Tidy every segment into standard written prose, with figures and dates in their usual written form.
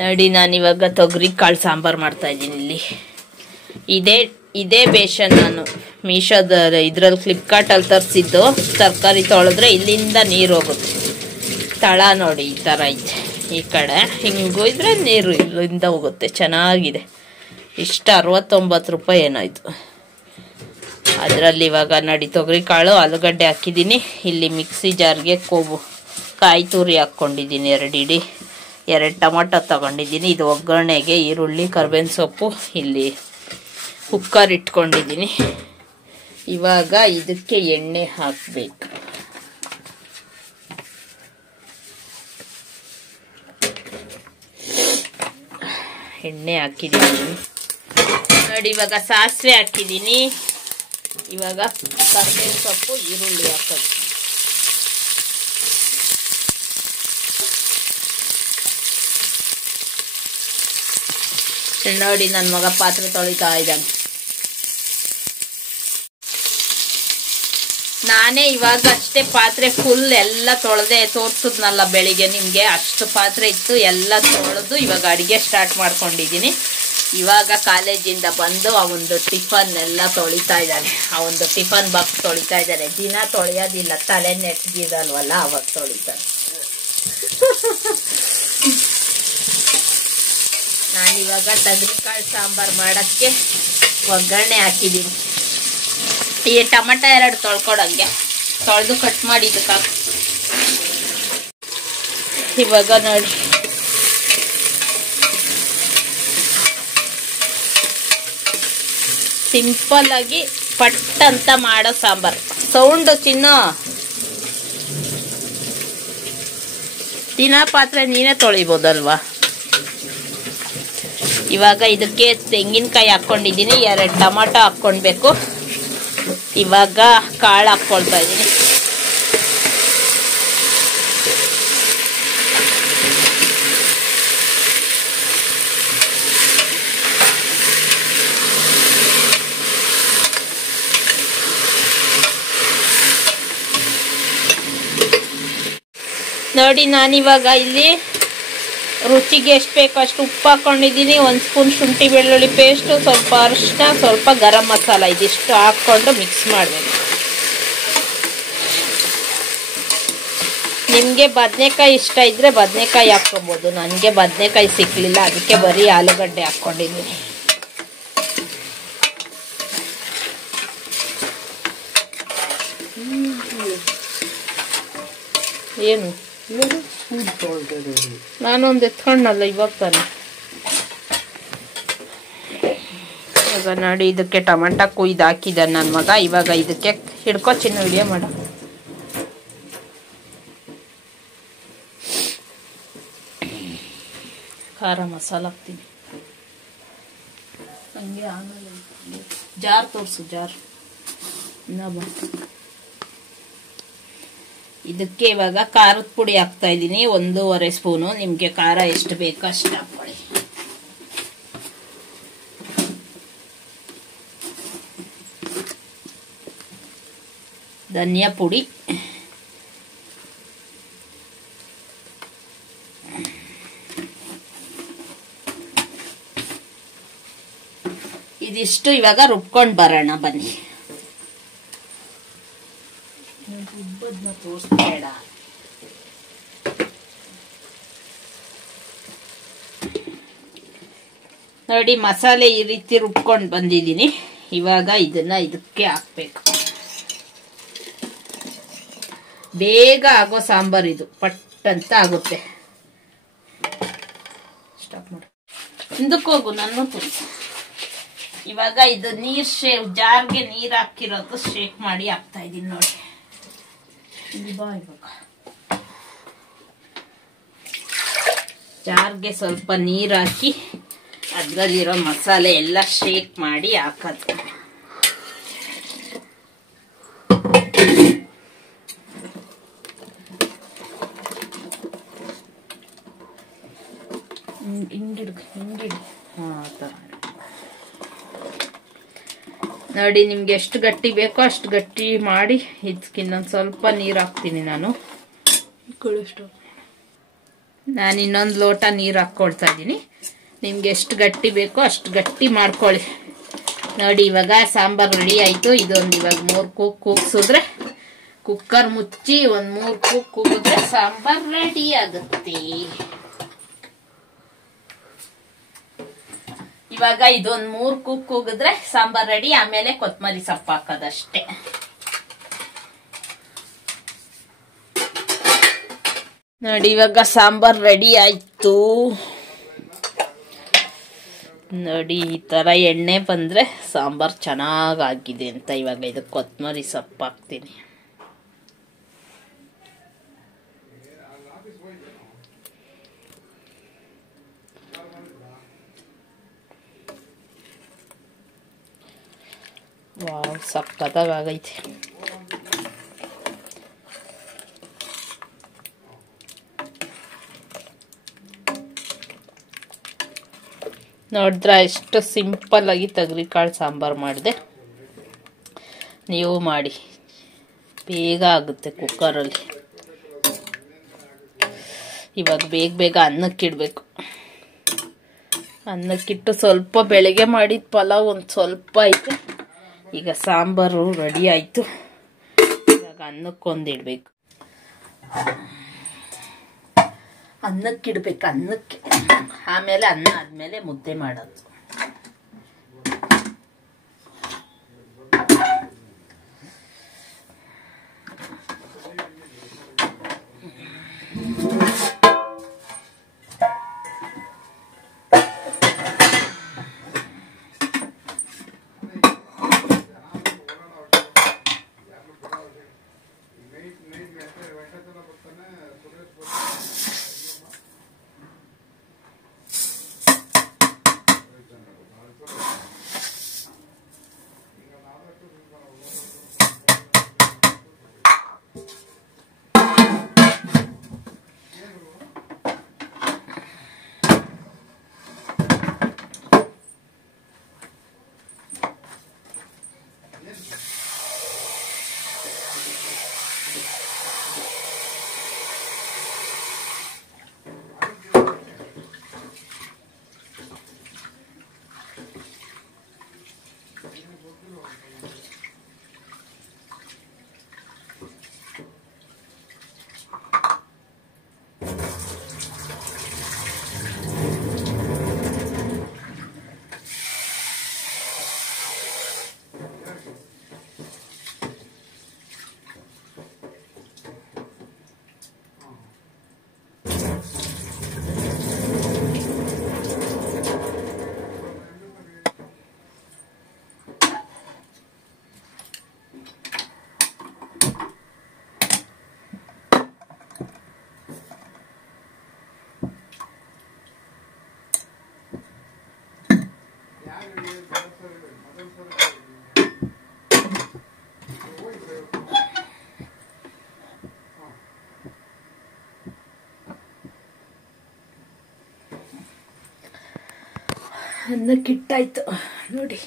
ನೋಡಿ ನಾನಿವಾಗ ತೊಗರಿ ಕಾಳು ಸಾಂಬಾರು ಮಾಡ್ತಾ ಇದ್ದೀನಿ. ಇಲ್ಲಿ ಇದೇ ಬೇಷನ್ ನಾನು ಮೀಶೋದ ಇದ್ರಲ್ಲಿ ಫ್ಲಿಪ್ಕಾರ್ಟಲ್ಲಿ ತರಿಸಿದ್ದು. ತರಕಾರಿ ತೊಳೆದ್ರೆ ಇಲ್ಲಿಂದ ನೀರು ಹೋಗುತ್ತೆ. ತಳ ನೋಡಿ ಈ ಥರ ಐತೆ, ಈ ಕಡೆ ಹಿಂಗೂ ಇದ್ರೆ ನೀರು ಇಲ್ಲಿಂದ ಹೋಗುತ್ತೆ. ಚೆನ್ನಾಗಿದೆ. ಇಷ್ಟ 69 ರೂಪಾಯಿ ಏನಾಯ್ತು. ಅದರಲ್ಲಿ ಇವಾಗ ನೋಡಿ ತೊಗರಿ ಕಾಳು ಆಲೂಗಡ್ಡೆ ಹಾಕಿದ್ದೀನಿ. ಇಲ್ಲಿ ಮಿಕ್ಸಿ ಜಾರ್ಗೆ ಕಾಯಿ ತುರಿ ಹಾಕ್ಕೊಂಡಿದ್ದೀನಿ. 2 ಇಡಿ 2 ಟೊಮೊಟೊ ತಗೊಂಡಿದ್ದೀನಿ. ಇದು ಒಗ್ಗರಣೆಗೆ ಈರುಳ್ಳಿ ಕರ್ಬೇವಿನ ಸೊಪ್ಪು ಇಲ್ಲಿ ಕುಕ್ಕರ್ ಇಟ್ಕೊಂಡಿದ್ದೀನಿ. ಇವಾಗ ಇದಕ್ಕೆ ಎಣ್ಣೆ ಹಾಕಬೇಕು. ಎಣ್ಣೆ ಹಾಕಿದ್ದೀನಿ ನೋಡಿ. ಇವಾಗ ಸಾಸಿವೆ ಹಾಕಿದ್ದೀನಿ. ಇವಾಗ ಕರ್ಬೇವಿನ ಸೊಪ್ಪು ಈರುಳ್ಳಿ ಹಾಕೋದು. ನೋಡಿ ನನ್ನ ಮಗ ಪಾತ್ರೆ ತೊಳಿತಾ ಇದ್ದಾನೆ. ನಾನೇ ಇವಾಗ ಅಷ್ಟೇ ಪಾತ್ರೆ ಫುಲ್ ಎಲ್ಲ ತೊಳೆದೆ ತೋರಿಸಿದ್ನಲ್ಲ ಬೆಳಿಗ್ಗೆ ನಿಮಗೆ. ಅಷ್ಟು ಪಾತ್ರೆ ಇತ್ತು, ಎಲ್ಲ ತೊಳೆದು ಇವಾಗ ಅಡುಗೆ ಸ್ಟಾರ್ಟ್ ಮಾಡ್ಕೊಂಡಿದ್ದೀನಿ. ಇವಾಗ ಕಾಲೇಜಿಂದ ಬಂದು ಅವನದು ಟಿಫನ್ ಎಲ್ಲ ತೊಳಿತಾ ಇದ್ದಾನೆ. ಅವನದು ಟಿಫನ್ ಬಾಕ್ಸ್ ತೊಳಿತಾ ಇದ್ದಾರೆ. ದಿನ ತೊಳೆಯೋದಿಲ್ಲ, ತಲೆ ನೆಟ್ಗಿರಲ್ವಲ್ಲ ಅವಾಗ ತೊಳಿತಾರೆ. ನಾನಿವಾಗ ತೊಗರಿಕಾಳು ಸಾಂಬಾರು ಮಾಡೋಕ್ಕೆ ಒಗ್ಗರಣೆ ಹಾಕಿದ್ದೀನಿ. ಈ ಟೊಮಟೊ 2 ತೊಳ್ಕೊಡಂಗೆ ತೊಳೆದು ಕಟ್ ಮಾಡಿ ಇದಕ್ಕೆ ಹಾಕಿ. ಇವಾಗ ನೋಡಿ ಸಿಂಪಲ್ ಆಗಿ ಪಟ್ ಅಂತ ಮಾಡೋ ಸಾಂಬಾರು. ಸೌಂಡು ಚಿನ್ನು, ದಿನ ಪಾತ್ರೆ ನೀನೇ ತೊಳಿಬೋದಲ್ವಾ. ಇವಾಗ ಇದಕ್ಕೆ ತೆಂಗಿನಕಾಯಿ ಹಾಕ್ಕೊಂಡಿದ್ದೀನಿ. 2 ಟೊಮೊಟೊ ಹಾಕ್ಕೊಳ್ಬೇಕು. ಇವಾಗ ಕಾಳು ಹಾಕ್ಕೊಳ್ತಾ ಇದ್ದೀನಿ. ನೋಡಿ ನಾನಿವಾಗ ಇಲ್ಲಿ ರುಚಿಗೆ ಎಷ್ಟು ಬೇಕು ಅಷ್ಟು ಉಪ್ಪು ಹಾಕ್ಕೊಂಡಿದ್ದೀನಿ. 1 ಸ್ಪೂನ್ ಶುಂಠಿ ಬೆಳ್ಳುಳ್ಳಿ ಪೇಸ್ಟು, ಸ್ವಲ್ಪ ಅರಿಶಿನ, ಸ್ವಲ್ಪ ಗರಂ ಮಸಾಲ, ಇದಿಷ್ಟು ಹಾಕ್ಕೊಂಡು ಮಿಕ್ಸ್ ಮಾಡಬೇಕು. ನಿಮಗೆ ಬದನೆಕಾಯಿ ಇಷ್ಟ ಇದ್ದರೆ ಬದನೆಕಾಯಿ ಹಾಕ್ಕೊಬೋದು. ನನಗೆ ಬದನೆಕಾಯಿ ಸಿಕ್ಕಲಿಲ್ಲ, ಅದಕ್ಕೆ ಬರೀ ಆಲೂಗಡ್ಡೆ ಹಾಕ್ಕೊಂಡಿದ್ದೀನಿ. ಏನು ನಾನೊಂದು ಎತ್ಕೊಂಡಲ್ಲ ಇವಾಗ ತಾನೆ. ಇವಾಗ ನೋಡಿ ಇದಕ್ಕೆ ಟೊಮೆಟೊ ಕುಯ್ದು ಹಾಕಿದ ನನ್ನ ಮಗ. ಇವಾಗ ಇದಕ್ಕೆ ಹಿಡ್ಕೊ ಚಿನ್ನ, ವಿಡಿಯೋ ಮಾಡು. ಖಾರ ಮಸಾಲ ಹಾಕ್ತೀನಿ. ಹಂಗೆ ಆಮೇಲೆ ಜಾರ್ ತೋರಿಸು, ಜಾರ್ ಇದಕ್ಕೆ ಇವಾಗ ಖಾರದ ಪುಡಿ ಹಾಕ್ತಾ ಇದ್ದೀನಿ. 1.5 ಸ್ಪೂನು. ನಿಮ್ಗೆ ಖಾರ ಎಷ್ಟು ಬೇಕೋ ಅಷ್ಟು ಹಾಕೊಳ್ಳಿ. ಧನಿಯಾ ಪುಡಿ, ಇದಿಷ್ಟು ಇವಾಗ ರುಬ್ಕೊಂಡು ಬರೋಣ ಬನ್ನಿ. ತೋರಿಸ್ಬೇಡ. ನೋಡಿ ಮಸಾಲೆ ಈ ರೀತಿ ರುಬ್ಕೊಂಡು ಬಂದಿದ್ದೀನಿ. ಇವಾಗ ಇದನ್ನ ಇದಕ್ಕೆ ಹಾಕ್ಬೇಕು. ಬೇಗ ಆಗೋ ಸಾಂಬಾರ್ ಇದು, ಪಟ್ ಅಂತ ಆಗುತ್ತೆ. ಸ್ಟಾಪ್ ಮಾಡು, ಹಿಂದಕ್ಕೆ ಹೋಗು, ನಾನು ತೋರಿಸು. ಇವಾಗ ಇದು ನೀರ್ ಜಾರ್ಗೆ ನೀರ್ ಹಾಕಿರೋದು ಶೇಕ್ ಮಾಡಿ ಹಾಕ್ತಾ ಇದೀನಿ ನೋಡಿ. ಇವಾಗ ಜಾರ್ಗೆ ಸ್ವಲ್ಪ ನೀರ್ ಹಾಕಿ ಅದ್ರಲ್ಲಿರೋ ಮಸಾಲೆ ಎಲ್ಲ ಶೇಕ್ ಮಾಡಿ ಹಾಕೋದು. ನೋಡಿ ನಿಮ್ಗೆ ಎಷ್ಟು ಗಟ್ಟಿ ಬೇಕೋ ಅಷ್ಟು ಗಟ್ಟಿ ಮಾಡಿ ಇದಕ್ಕೆ ಇನ್ನೊಂದು ಸ್ವಲ್ಪ ನೀರು ಹಾಕ್ತೀನಿ ನಾನು. ನಾನು ಇನ್ನೊಂದು ಲೋಟ ನೀರು ಹಾಕ್ಕೊಳ್ತಾ ಇದ್ದೀನಿ. ನಿಮ್ಗೆ ಎಷ್ಟು ಗಟ್ಟಿ ಬೇಕೋ ಅಷ್ಟು ಗಟ್ಟಿ ಮಾಡ್ಕೊಳ್ಳಿ. ನೋಡಿ ಇವಾಗ ಸಾಂಬಾರು ರೆಡಿ ಆಯಿತು. ಇದೊಂದು ಇವಾಗ 3 ಕೂಗ್ಸಿದ್ರೆ, ಕುಕ್ಕರ್ ಮುಚ್ಚಿ ಒಂದು 3 ಕೂಗಿದ್ರೆ ಸಾಂಬಾರು ರೆಡಿ ಆಗುತ್ತೆ. ಇವಾಗ ಇದೊಂದು 3 ಕೂಗಿದ್ರೆ ಸಾಂಬಾರು ರೆಡಿ. ಆಮೇಲೆ ಕೊತ್ತಂಬರಿ ಸೊಪ್ಪು ಹಾಕೋದಷ್ಟೇ. ನೋಡಿ ಇವಾಗ ಸಾಂಬಾರ್ ರೆಡಿ ಆಯ್ತು. ನೋಡಿ ಈ ತರ ಎಣ್ಣೆ ಬಂದ್ರೆ ಸಾಂಬಾರ್ ಚೆನ್ನಾಗಾಗಿದೆ ಅಂತ. ಇವಾಗ ಇದಕ್ಕೆ ಕೊತ್ತಂಬರಿ ಸೊಪ್ಪು ಹಾಕ್ತೀನಿ. ವಾವ್, ಸಕ್ಕತ್ತಾಗೈತೆ. ನೋಡಿದ್ರೆ ಎಷ್ಟು ಸಿಂಪಲ್ ಆಗಿ ತೊಗರಿಕಾಳು ಸಾಂಬಾರು ಮಾಡಿದೆ. ನೀವು ಮಾಡಿ, ಬೇಗ ಆಗುತ್ತೆ ಕುಕ್ಕರಲ್ಲಿ. ಇವಾಗ ಬೇಗ ಅನ್ನಕ್ಕಿಡಬೇಕು. ಅನ್ನಕ್ಕಿಟ್ಟು ಸ್ವಲ್ಪ ಬೆಳಗ್ಗೆ ಮಾಡಿದ ಪಲಾವ್ ಒಂದು ಸ್ವಲ್ಪ ಐತೆ. ಈಗ ಸಾಂಬಾರು ರೆಡಿ ಆಯಿತು. ಇವಾಗ ಅನ್ನಕ್ಕೊಂದಿಡ್ಬೇಕು. ಅನ್ನಕ್ಕಿಡ್ಬೇಕು. ಅನ್ನಕ್ಕೆ ಆಮೇಲೆ ಅನ್ನ ಆದ್ಮೇಲೆ ಮುದ್ದೆ ಮಾಡೋದು. ಅನ್ನಕ್ಕಿಟ್ಟಾಯ್ತು ನೋಡಿ.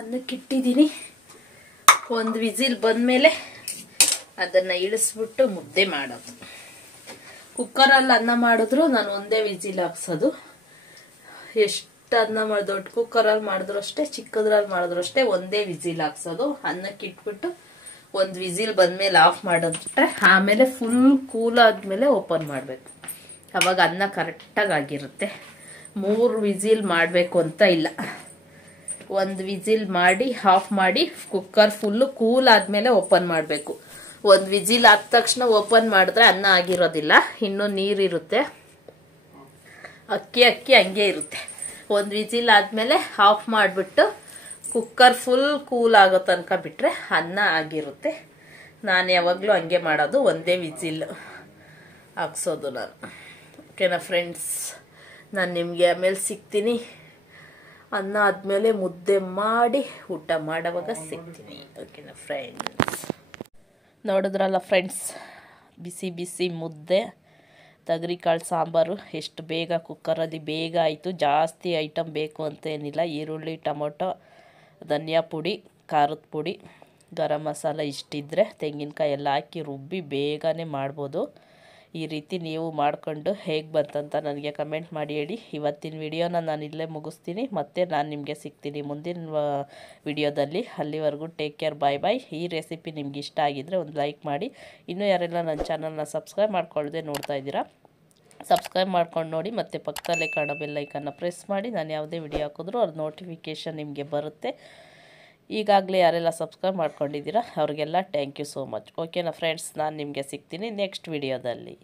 ಅನ್ನಕ್ಕಿಟ್ಟಿದ್ದೀನಿ. ಒಂದು ವಿಸಿಲ್ ಬಂದಮೇಲೆ ಅದನ್ನು ಇಳಿಸ್ಬಿಟ್ಟು ಮುದ್ದೆ ಮಾಡೋದು. ಕುಕ್ಕರಲ್ಲಿ ಅನ್ನ ಮಾಡಿದ್ರು ನಾನು ಒಂದೇ ವಿಸಿಲ್ ಹಾಕ್ಸೋದು. ಎಷ್ಟು ಅನ್ನ ದೊಡ್ಡ ಕುಕ್ಕರಲ್ಲಿ ಮಾಡಿದ್ರು ಅಷ್ಟೇ, ಚಿಕ್ಕದ್ರಲ್ಲಿ ಮಾಡಿದ್ರು ಅಷ್ಟೇ, ಒಂದೇ ವಿಸಿಲ್ ಹಾಕ್ಸೋದು. ಅನ್ನಕ್ಕೆ ಇಟ್ಬಿಟ್ಟು ಒಂದು ವಿಸಿಲ್ ಬಂದಮೇಲೆ ಆಫ್ ಮಾಡಿಬಿಟ್ರೆ ಆಮೇಲೆ ಫುಲ್ ಕೂಲ್ ಆದಮೇಲೆ ಓಪನ್ ಮಾಡಬೇಕು. ಅವಾಗ ಅನ್ನ ಕರೆಕ್ಟಾಗಿ ಆಗಿರುತ್ತೆ. 3 ವಿಸಿಲ್ ಮಾಡಬೇಕು ಅಂತ ಇಲ್ಲ. ಒಂದು ವಿಸಿಲ್ ಮಾಡಿ ಆಫ್ ಮಾಡಿ ಕುಕ್ಕರ್ ಫುಲ್ಲು ಕೂಲ್ ಆದಮೇಲೆ ಓಪನ್ ಮಾಡಬೇಕು. ಒಂದು ವಿಸಿಲ್ ಆದ ತಕ್ಷಣ ಓಪನ್ ಮಾಡಿದ್ರೆ ಅನ್ನ ಆಗಿರೋದಿಲ್ಲ, ಇನ್ನೂ ನೀರಿರುತ್ತೆ. ಅಕ್ಕಿ ಹಂಗೆ ಇರುತ್ತೆ. ಒಂದು ವಿಸಿಲ್ ಆದಮೇಲೆ ಆಫ್ ಮಾಡಿಬಿಟ್ಟು ಕುಕ್ಕರ್ ಫುಲ್ ಕೂಲ್ ಆಗೋ ತನಕ ಬಿಟ್ಟರೆ ಅನ್ನ ಆಗಿರುತ್ತೆ. ನಾನು ಯಾವಾಗಲೂ ಹಂಗೆ ಮಾಡೋದು, ಒಂದೇ ವಿಸಿಲ್ ಹಾಕ್ಸೋದು ನಾನು. ಓಕೆನಾ ಫ್ರೆಂಡ್ಸ್, ನಾನು ನಿಮಗೆ ಆಮೇಲೆ ಸಿಗ್ತೀನಿ. ಅನ್ನ ಆದಮೇಲೆ ಮುದ್ದೆ ಮಾಡಿ ಊಟ ಮಾಡೋವಾಗ ಸಿಗ್ತೀನಿ. ಓಕೆನಾ ಫ್ರೆಂಡ್ಸ್, ನೋಡಿದ್ರಲ್ಲ ಫ್ರೆಂಡ್ಸ್, ಬಿಸಿ ಬಿಸಿ ಮುದ್ದೆ ತೊಗರಿಕಾಳು ಸಾಂಬಾರು ಎಷ್ಟು ಬೇಗ ಕುಕ್ಕರಲ್ಲಿ ಬೇಗ ಆಯಿತು. ಜಾಸ್ತಿ ಐಟಮ್ ಬೇಕು ಅಂತ ಏನಿಲ್ಲ. ಈರುಳ್ಳಿ, ಟೊಮೊಟೊ, ಧನಿಯಾ ಪುಡಿ, ಖಾರದ ಪುಡಿ, ಗರಂ ಮಸಾಲ ಇಷ್ಟಿದ್ರೆ ತೆಂಗಿನಕಾಯಿ ಎಲ್ಲ ಹಾಕಿ ರುಬ್ಬಿ ಬೇಗನೆ ಮಾಡ್ಬೋದು. ಈ ರೀತಿ ನೀವು ಮಾಡಿಕೊಂಡು ಹೇಗೆ ಬಂತಂತ ನನಗೆ ಕಮೆಂಟ್ ಮಾಡಿ ಹೇಳಿ. ಇವತ್ತಿನ ವಿಡಿಯೋನ ನಾನು ಇಲ್ಲೇ ಮುಗಿಸ್ತೀನಿ. ಮತ್ತೆ ನಾನು ನಿಮಗೆ ಸಿಗ್ತೀನಿ ಮುಂದಿನ ವಿಡಿಯೋದಲ್ಲಿ. ಅಲ್ಲಿವರೆಗೂ ಟೇಕ್ ಕೇರ್, ಬಾಯ್ ಬಾಯ್. ಈ ರೆಸಿಪಿ ನಿಮ್ಗೆ ಇಷ್ಟ ಆಗಿದ್ದರೆ ಒಂದು ಲೈಕ್ ಮಾಡಿ. ಇನ್ನೂ ಯಾರೆಲ್ಲ ನನ್ನ ಚಾನಲ್ನ ಸಬ್ಸ್ಕ್ರೈಬ್ ಮಾಡ್ಕೊಳ್ಳದೆ ನೋಡ್ತಾ ಇದ್ದೀರಾ, ಸಬ್ಸ್ಕ್ರೈಬ್ ಮಾಡ್ಕೊಂಡು ನೋಡಿ. ಮತ್ತು ಪಕ್ಕದಲ್ಲೇ ಕಾಣೋ ಬೆಲ್ ಐಕನ್ನ ಪ್ರೆಸ್ ಮಾಡಿ. ನಾನು ಯಾವುದೇ ವಿಡಿಯೋ ಹಾಕಿದ್ರೂ ಅದು ನೋಟಿಫಿಕೇಷನ್ ನಿಮಗೆ ಬರುತ್ತೆ. ಈಗಾಗಲೇ ಯಾರೆಲ್ಲ ಸಬ್ಸ್ಕ್ರೈಬ್ ಮಾಡ್ಕೊಂಡಿದ್ದೀರಾ ಅವ್ರಿಗೆಲ್ಲ ಥ್ಯಾಂಕ್ ಯು ಸೋ ಮಚ್. ಓಕೆನಾ ಫ್ರೆಂಡ್ಸ್, ನಾನು ನಿಮಗೆ ಸಿಗ್ತೀನಿ ನೆಕ್ಸ್ಟ್ ವಿಡಿಯೋದಲ್ಲಿ.